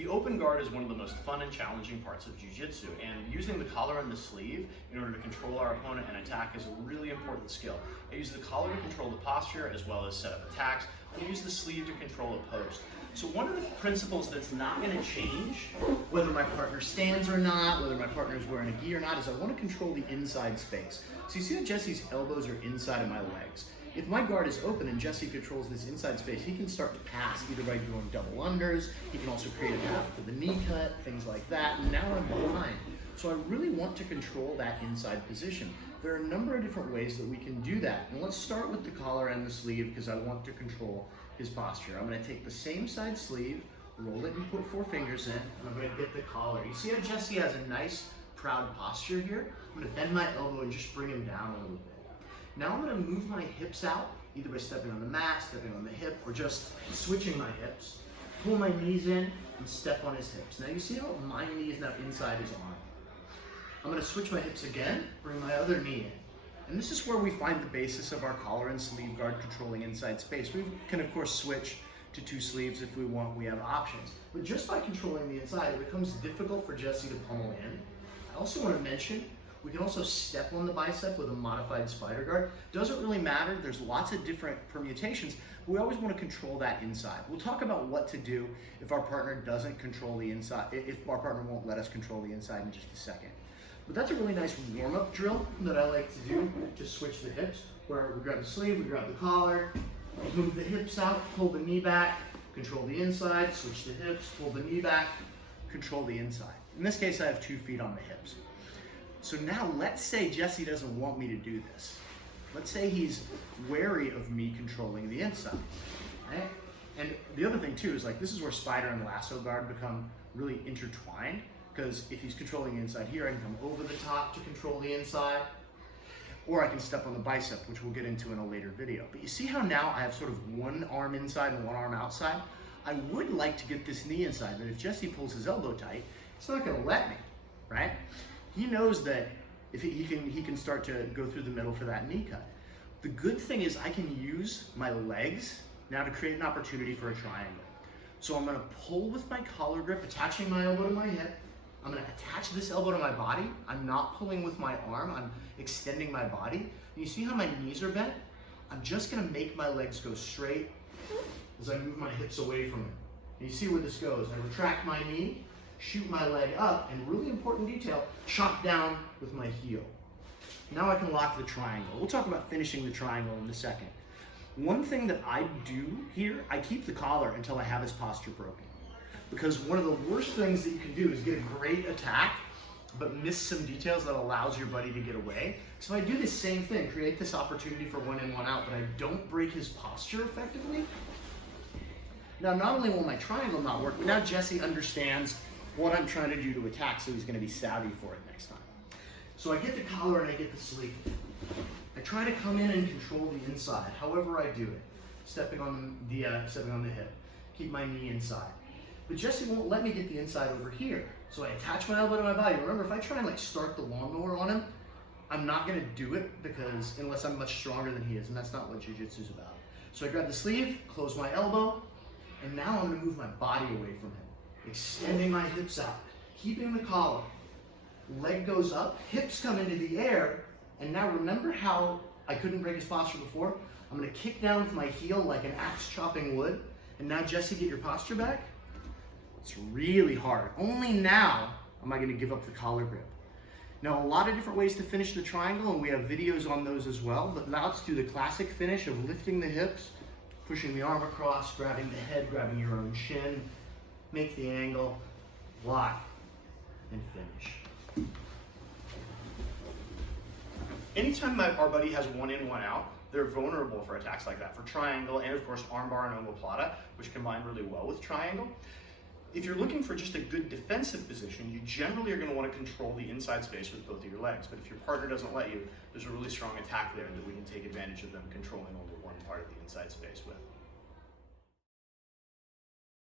The open guard is one of the most fun and challenging parts of jiu-jitsu, and using the collar and the sleeve in order to control our opponent and attack is a really important skill. I use the collar to control the posture as well as set up attacks, and I use the sleeve to control a post. So one of the principles that's not going to change, whether my partner stands or not, whether my partner is wearing a gi or not, is I want to control the inside space. So you see that Jesse's elbows are inside of my legs. If my guard is open and Jesse controls this inside space, he can start to pass either by doing double unders, he can also create a path to the knee cut, things like that, and now I'm behind. So I really want to control that inside position. There are a number of different ways that we can do that. And let's start with the collar and the sleeve because I want to control his posture. I'm going to take the same side sleeve, roll it and put 4 fingers in, and I'm going to get the collar. You see how Jesse has a nice, proud posture here? I'm going to bend my elbow and just bring him down a little bit. Now I'm going to move my hips out, either by stepping on the mat, stepping on the hip, or just switching my hips. Pull my knees in and step on his hips. Now you see how my knee is now inside his arm. I'm going to switch my hips again, bring my other knee in. And this is where we find the basis of our collar and sleeve guard controlling inside space. We can of course switch to 2 sleeves if we want, we have options. But just by controlling the inside, it becomes difficult for Jesse to pummel in. I also want to mention, we can also step on the bicep with a modified spider guard. Doesn't really matter, there's lots of different permutations, but we always want to control that inside. We'll talk about what to do if our partner doesn't control the inside, if our partner won't let us control the inside in just a second. But that's a really nice warm-up drill that I like to do, to switch the hips, where we grab the sleeve, we grab the collar, move the hips out, pull the knee back, control the inside, switch the hips, pull the knee back, control the inside. In this case, I have 2 feet on the hips. So now let's say Jesse doesn't want me to do this. Let's say he's wary of me controlling the inside, right? And the other thing too is like, this is where spider and lasso guard become really intertwined, because if he's controlling the inside here, I can come over the top to control the inside, or I can step on the bicep, which we'll get into in a later video. But you see how now I have sort of one arm inside and one arm outside? I would like to get this knee inside, but if Jesse pulls his elbow tight, it's not gonna let me, right? He knows that if he can start to go through the middle for that knee cut. The good thing is I can use my legs now to create an opportunity for a triangle. So I'm gonna pull with my collar grip, attaching my elbow to my hip. I'm gonna attach this elbow to my body. I'm not pulling with my arm, I'm extending my body. And you see how my knees are bent? I'm just gonna make my legs go straight as I move my hips away from it. And you see where this goes. I retract my knee, shoot my leg up, and really important detail, chop down with my heel. Now I can lock the triangle. We'll talk about finishing the triangle in a second. One thing that I do here, I keep the collar until I have his posture broken. Because one of the worst things that you can do is get a great attack, but miss some details that allows your buddy to get away. So I do the same thing, create this opportunity for 1 in, 1 out, but I don't break his posture effectively. Now, not only will my triangle not work, but now Jesse understands what I'm trying to do to attack, so he's going to be savvy for it next time. So I get the collar and I get the sleeve. I try to come in and control the inside, however I do it. Stepping on the hip, keep my knee inside. But Jesse won't let me get the inside over here. So I attach my elbow to my body. Remember, if I try and like start the lawnmower on him, I'm not gonna do it because unless I'm much stronger than he is, and that's not what jiu-jitsu is about. So I grab the sleeve, close my elbow, and now I'm gonna move my body away from him, extending my hips out, keeping the collar. Leg goes up, hips come into the air, and now remember how I couldn't break his posture before? I'm gonna kick down with my heel like an axe chopping wood, and now Jesse, get your posture back. It's really hard. Only now am I going to give up the collar grip. Now, a lot of different ways to finish the triangle, and we have videos on those as well, but now let's do the classic finish of lifting the hips, pushing the arm across, grabbing the head, grabbing your own chin, make the angle, lock, and finish. Anytime our buddy has 1 in, 1 out, they're vulnerable for attacks like that, for triangle, and of course armbar and omoplata, which combine really well with triangle. If you're looking for just a good defensive position, you generally are going to want to control the inside space with both of your legs. But if your partner doesn't let you, there's a really strong attack there that we can take advantage of them controlling only one part of the inside space with.